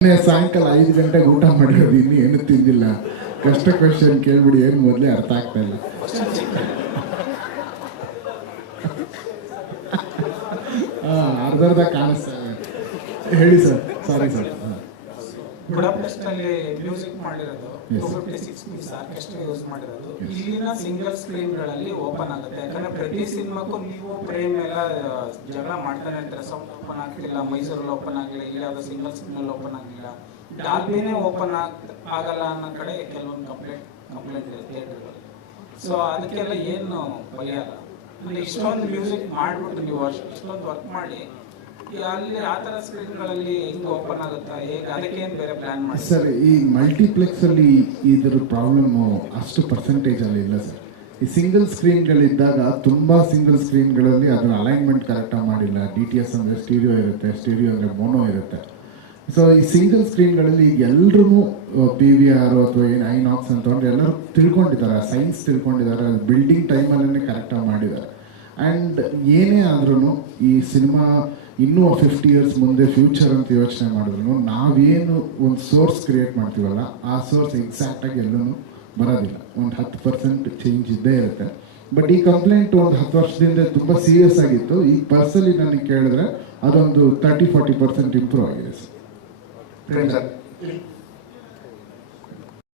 ಸಾಯಂಕಾಲ 5 ಗಂಟೆಗೆ ಊಟ ಮಾಡಿರೋದು ಇನ್ನು ಏನು ತಿಂದಿಲ್ಲ. ಕಷ್ಟ ಕ್ವೆಶ್ಚನ್ ಕೇಳ್ಬಿಡಿ, ಏನು ಮೊದಲೇ ಅರ್ಥ ಆಗ್ತಾ ಇಲ್ಲ. ಅರ್ಧ ಕಾಣಿಸ್ತಾ ಹೇಳಿ ಸರ್. Sorry sir. ಬುಡಾಪೆಸ್ಟ್ ಅಲ್ಲಿ ಮ್ಯೂಸಿಕ್ ಮಾಡಿರೋದು 256 ಪೀಸ್ ಆರ್ಕೆಸ್ಟ್ರಾ ಯೂಸ್ ಮಾಡಿರೋದು. ಇಲ್ಲಿನ ಸಿಂಗಲ್ ಸ್ಕ್ರೀನ್ ಗಳಲ್ಲಿ ಓಪನ್ ಆಗುತ್ತೆ. ಯಾಕಂದ್ರೆ ಪ್ರತಿ ಸಿನಿಮಾಕ್ಕೂ ನೀವು ಪ್ರೇಮ್ ಎಲ್ಲ ಜಗಳ ಮಾಡ್ತಾನೆ ಇರ್ತಾರೆ. ಸೌಂಡ್ ಓಪನ್ ಆಗ್ತಿಲ್ಲ, ಮೈಸೂರಲ್ಲಿ ಓಪನ್ ಆಗಿಲ್ಲ, ಇಲ್ಲಿ ಯಾವ್ದೋ ಸಿಂಗಲ್ ಸ್ಕ್ರೀನ್ ಓಪನ್ ಆಗಿಲ್ಲ, ಡಾಲ್ಬಿನೇ ಓಪನ್ ಆಗಲ್ಲ ಅನ್ನೋ ಕಡೆ ಕೆಲವೊಂದು ಕಂಪ್ಲೇಂಟ್ ಇದೆ ಥಿಯೇಟರ್ಗಳಲ್ಲಿ. ಸೊ ಅದಕ್ಕೆಲ್ಲ ಏನು ಪರಿಹಾರ? ಇಷ್ಟೊಂದು ಮ್ಯೂಸಿಕ್ ಮಾಡಿಬಿಟ್ಟು ನೀವು ಇಷ್ಟೊಂದು ವರ್ಕ್ ಮಾಡಿ ಅಲ್ಲಿ ಆ ಥರ ಸ್ಕ್ರೀನ್ಗಳಲ್ಲಿ ಹೆಂಗೆ ಓಪನ್ ಆಗುತ್ತಾ, ಹೇಗೆ, ಅದಕ್ಕೇನು ಬೇರೆ ಪ್ಲಾನ್ ಮಾಡಿ ಸರ್? ಈ ಮಲ್ಟಿಪ್ಲೆಕ್ಸ್ ಅಲ್ಲಿ ಇದ್ರ ಪ್ರಾಬ್ಲಮ್ ಅಷ್ಟು ಪರ್ಸೆಂಟೇಜ್ ಅಲ್ಲಿ ಇಲ್ಲ ಸರ್. ಈ ಸಿಂಗಲ್ ಸ್ಕ್ರೀನ್ಗಳಿದ್ದಾಗ ತುಂಬ ಸಿಂಗಲ್ ಸ್ಕ್ರೀನ್ಗಳಲ್ಲಿ ಅದರ ಅಲೈನ್ಮೆಂಟ್ ಕರೆಕ್ಟಾಗಿ ಮಾಡಿಲ್ಲ. DTS ಅಂದರೆ ಸ್ಟೀರಿಯೋ ಇರುತ್ತೆ, ಸ್ಟೀರಿಯೋ ಅಂದರೆ ಮೋನೋ ಇರುತ್ತೆ. ಸೊ ಈ ಸಿಂಗಲ್ ಸ್ಕ್ರೀನ್ಗಳಲ್ಲಿ ಈಗ ಎಲ್ಲರೂ PVR ಅಥವಾ ಏನು ಐನಾಕ್ಸ್ ಅಂತಂದ್ರೆ ಎಲ್ಲರೂ ತಿಳ್ಕೊಂಡಿದ್ದಾರೆ, ಸೈನ್ಸ್ ತಿಳ್ಕೊಂಡಿದ್ದಾರೆ, ಬಿಲ್ಡಿಂಗ್ ಟೈಮಲ್ಲೇ ಕರೆಕ್ಟಾಗಿ ಮಾಡಿದ್ದಾರೆ. ಆ್ಯಂಡ್ ಏನೇ ಆದ್ರೂ ಈ ಸಿನಿಮಾ ಇನ್ನೂ 50 years ಮುಂದೆ ಫ್ಯೂಚರ್ ಅಂತ ಯೋಚನೆ ಮಾಡಿದ್ರು ನಾವೇನು ಒಂದು ಸೋರ್ಸ್ ಕ್ರಿಯೇಟ್ ಮಾಡ್ತೀವಲ್ಲ, ಆ ಸೋರ್ಸ್ ಎಕ್ಸಾಕ್ಟಾಗಿ ಎಲ್ಲೂ ಬರೋದಿಲ್ಲ. ಒಂದು 10% ಚೇಂಜ್ ಇದ್ದೇ ಇರುತ್ತೆ. ಬಟ್ ಈ ಕಂಪ್ಲೇಂಟ್ ಒಂದು 10 ವರ್ಷದಿಂದ ತುಂಬ ಸೀರಿಯಸ್ ಆಗಿತ್ತು. ಈಗ ಪರ್ಸನಲಿ ನನಗೆ ಕೇಳಿದ್ರೆ ಅದೊಂದು 30-40% ಇಂಪ್ರೂವ್ ಆಗಿದೆ ಸರ್.